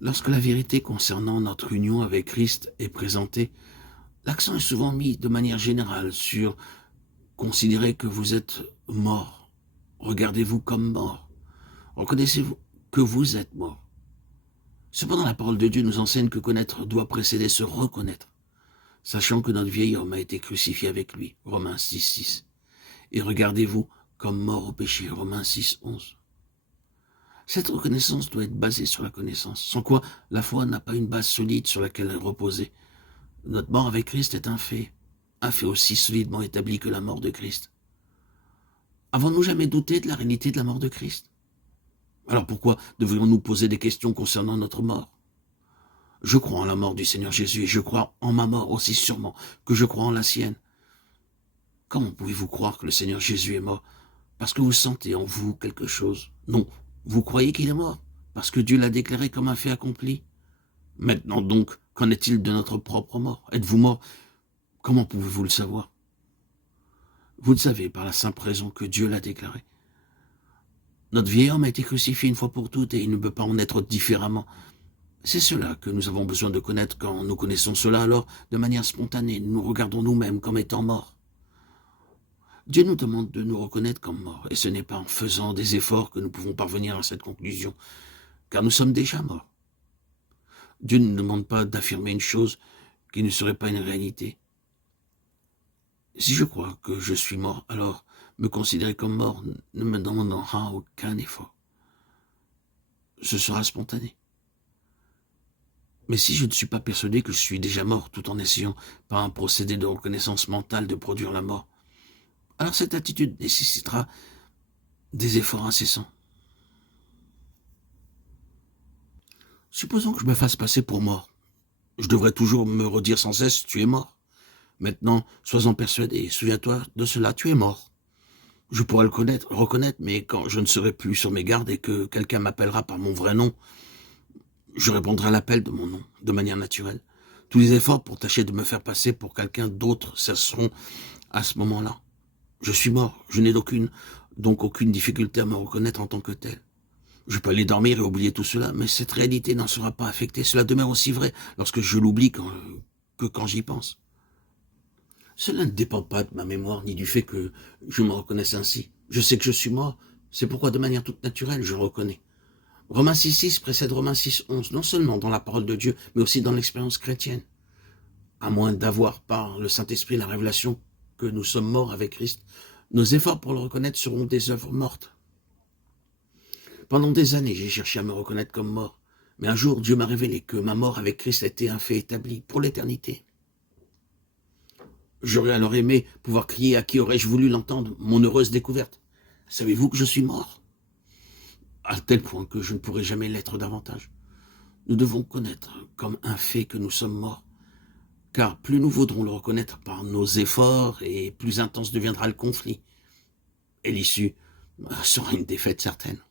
Lorsque la vérité concernant notre union avec Christ est présentée, l'accent est souvent mis de manière générale sur considérer que vous êtes mort. Regardez-vous comme mort. Reconnaissez-vous que vous êtes mort. Cependant, la parole de Dieu nous enseigne que connaître doit précéder se reconnaître, sachant que notre vieil homme a été crucifié avec lui, Romains 6:6. Et regardez-vous comme mort au péché, Romains 6:11. Cette reconnaissance doit être basée sur la connaissance, sans quoi la foi n'a pas une base solide sur laquelle reposer. Notre mort avec Christ est un fait aussi solidement établi que la mort de Christ. Avons-nous jamais douté de la réalité de la mort de Christ? Alors pourquoi devrions-nous poser des questions concernant notre mort? Je crois en la mort du Seigneur Jésus et je crois en ma mort aussi sûrement que je crois en la sienne. Comment pouvez-vous croire que le Seigneur Jésus est mort parce que vous sentez en vous quelque chose? Non, vous croyez qu'il est mort parce que Dieu l'a déclaré comme un fait accompli. Maintenant donc, qu'en est-il de notre propre mort? Êtes-vous mort? Comment pouvez-vous le savoir? Vous le savez par la simple raison que Dieu l'a déclaré. Notre vieil homme a été crucifié une fois pour toutes et il ne peut pas en être différemment. C'est cela que nous avons besoin de connaître. Quand nous connaissons cela, alors, de manière spontanée, nous regardons nous-mêmes comme étant morts. Dieu nous demande de nous reconnaître comme morts, et ce n'est pas en faisant des efforts que nous pouvons parvenir à cette conclusion, car nous sommes déjà morts. Dieu ne nous demande pas d'affirmer une chose qui ne serait pas une réalité. Si je crois que je suis mort, alors me considérer comme mort ne me demandera aucun effort. Ce sera spontané. Mais si je ne suis pas persuadé que je suis déjà mort, tout en essayant par un procédé de reconnaissance mentale de produire la mort, alors cette attitude nécessitera des efforts incessants. Supposons que je me fasse passer pour mort. Je devrais toujours me redire sans cesse, tu es mort. Maintenant, sois-en persuadé, souviens-toi de cela, tu es mort. Je pourrais le reconnaître, mais quand je ne serai plus sur mes gardes et que quelqu'un m'appellera par mon vrai nom, je répondrai à l'appel de mon nom, de manière naturelle. Tous les efforts pour tâcher de me faire passer pour quelqu'un d'autre cesseront à ce moment-là. Je suis mort, je n'ai donc aucune difficulté à me reconnaître en tant que tel. Je peux aller dormir et oublier tout cela, mais cette réalité n'en sera pas affectée. Cela demeure aussi vrai lorsque je l'oublie que quand j'y pense. Cela ne dépend pas de ma mémoire ni du fait que je me reconnaisse ainsi. Je sais que je suis mort, c'est pourquoi de manière toute naturelle je le reconnais. Romains 6:6 précède Romains 6:11, non seulement dans la parole de Dieu, mais aussi dans l'expérience chrétienne. À moins d'avoir par le Saint-Esprit la révélation que nous sommes morts avec Christ, nos efforts pour le reconnaître seront des œuvres mortes. Pendant des années, j'ai cherché à me reconnaître comme mort, mais un jour, Dieu m'a révélé que ma mort avec Christ était un fait établi pour l'éternité. J'aurais alors aimé pouvoir crier à qui aurais-je voulu l'entendre, mon heureuse découverte. Savez-vous que je suis mort? À tel point que je ne pourrai jamais l'être davantage. Nous devons connaître comme un fait que nous sommes morts, car plus nous voudrons le reconnaître par nos efforts et plus intense deviendra le conflit. Et l'issue sera une défaite certaine.